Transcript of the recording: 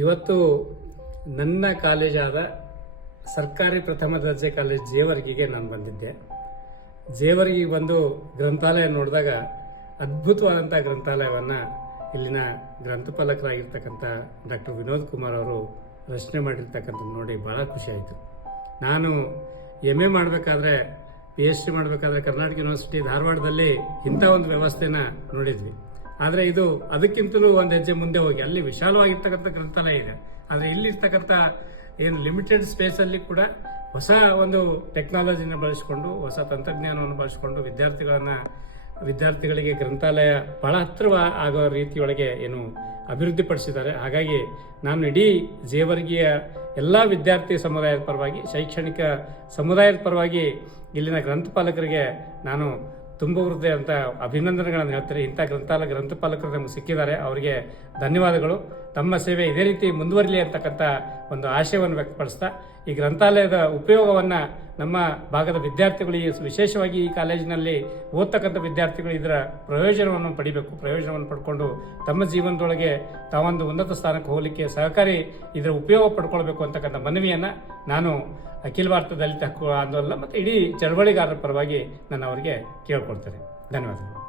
ಇವತ್ತು ನನ್ನ ಕಾಲೇಜಾದ ಸರ್ಕಾರಿ ಪ್ರಥಮ ದರ್ಜೆ ಕಾಲೇಜ್ ಜೇವರ್ಗಿಗೆ ನಾನು ಬಂದಿದ್ದೆ. ಜೇವರ್ಗಿಗೆ ಬಂದು ಗ್ರಂಥಾಲಯ ನೋಡಿದಾಗ ಅದ್ಭುತವಾದಂಥ ಗ್ರಂಥಾಲಯವನ್ನು ಇಲ್ಲಿನ ಗ್ರಂಥಪಾಲಕರಾಗಿರ್ತಕ್ಕಂಥ ಡಾಕ್ಟರ್ ವಿನೋದ್ ಕುಮಾರ್ ಅವರು ರಚನೆ ಮಾಡಿರ್ತಕ್ಕಂಥದ್ದು ನೋಡಿ ಭಾಳ ಖುಷಿ ಆಯಿತು. ನಾನು MA ಮಾಡಬೇಕಾದ್ರೆ PhD ಮಾಡಬೇಕಾದ್ರೆ ಕರ್ನಾಟಕ ಯೂನಿವರ್ಸಿಟಿ ಧಾರವಾಡದಲ್ಲಿ ಇಂಥ ಒಂದು ವ್ಯವಸ್ಥೆನ ನೋಡಿದ್ವಿ. ಆದರೆ ಇದು ಅದಕ್ಕಿಂತಲೂ ಒಂದು ಹೆಜ್ಜೆ ಮುಂದೆ ಹೋಗಿ ಅಲ್ಲಿ ವಿಶಾಲವಾಗಿರ್ತಕ್ಕಂಥ ಗ್ರಂಥಾಲಯ ಇದೆ. ಆದರೆ ಇಲ್ಲಿರ್ತಕ್ಕಂಥ ಏನು ಲಿಮಿಟೆಡ್ ಸ್ಪೇಸಲ್ಲಿ ಕೂಡ ಹೊಸ ಒಂದು ಟೆಕ್ನಾಲಜಿನ ಬಳಸಿಕೊಂಡು ಹೊಸ ತಂತ್ರಜ್ಞಾನವನ್ನು ಬಳಸಿಕೊಂಡು ವಿದ್ಯಾರ್ಥಿಗಳಿಗೆ ಗ್ರಂಥಾಲಯ ಬಹಳ ಹತ್ತಿರ ಆಗೋ ರೀತಿಯೊಳಗೆ ಏನು ಅಭಿವೃದ್ಧಿಪಡಿಸಿದ್ದಾರೆ. ಹಾಗಾಗಿ ನಾನು ಇಡೀ ಜೇವರ್ಗಿಯ ಎಲ್ಲ ವಿದ್ಯಾರ್ಥಿ ಸಮುದಾಯದ ಪರವಾಗಿ, ಶೈಕ್ಷಣಿಕ ಸಮುದಾಯದ ಪರವಾಗಿ ಇಲ್ಲಿನ ಗ್ರಂಥಪಾಲಕರಿಗೆ ನಾನು ತುಂಬ ಹೃದಯಂತ ಅಭಿನಂದನೆಗಳನ್ನು ಹೇಳ್ತಾರೆ. ಇಂಥ ಗ್ರಂಥಪಾಲಕರು ನಮಗೆ ಸಿಕ್ಕಿದ್ದಾರೆ, ಅವರಿಗೆ ಧನ್ಯವಾದಗಳು. ತಮ್ಮ ಸೇವೆ ಇದೇ ರೀತಿ ಮುಂದುವರಿಲಿ ಅಂತಕ್ಕಂಥ ಒಂದು ಆಶಯವನ್ನು ವ್ಯಕ್ತಪಡಿಸ್ತಾ ಈ ಗ್ರಂಥಾಲಯದ ಉಪಯೋಗವನ್ನು ನಮ್ಮ ಭಾಗದ ವಿದ್ಯಾರ್ಥಿಗಳು, ವಿಶೇಷವಾಗಿ ಈ ಕಾಲೇಜಿನಲ್ಲಿ ಓದ್ತಕ್ಕಂಥ ವಿದ್ಯಾರ್ಥಿಗಳು ಇದರ ಪ್ರಯೋಜನವನ್ನು ಪಡಿಬೇಕು. ಪ್ರಯೋಜನವನ್ನು ಪಡ್ಕೊಂಡು ತಮ್ಮ ಜೀವನದೊಳಗೆ ತಾವೊಂದು ಉನ್ನತ ಸ್ಥಾನಕ್ಕೆ ಹೋಗಲಿಕ್ಕೆ ಸಹಕಾರಿ ಇದರ ಉಪಯೋಗ ಪಡ್ಕೊಳ್ಬೇಕು ಅಂತಕ್ಕಂಥ ಮನವಿಯನ್ನು ನಾನು ಅಖಿಲ ಭಾರತ ದಲಿತ ಹಕ್ಕು ಆಂದೋಲನ ಮತ್ತು ಇಡೀ ಚಳವಳಿಗಾರರ ಪರವಾಗಿ ನಾನು ಅವರಿಗೆ ಕೇಳ್ಕೊಳ್ತೇನೆ. ಧನ್ಯವಾದಗಳು.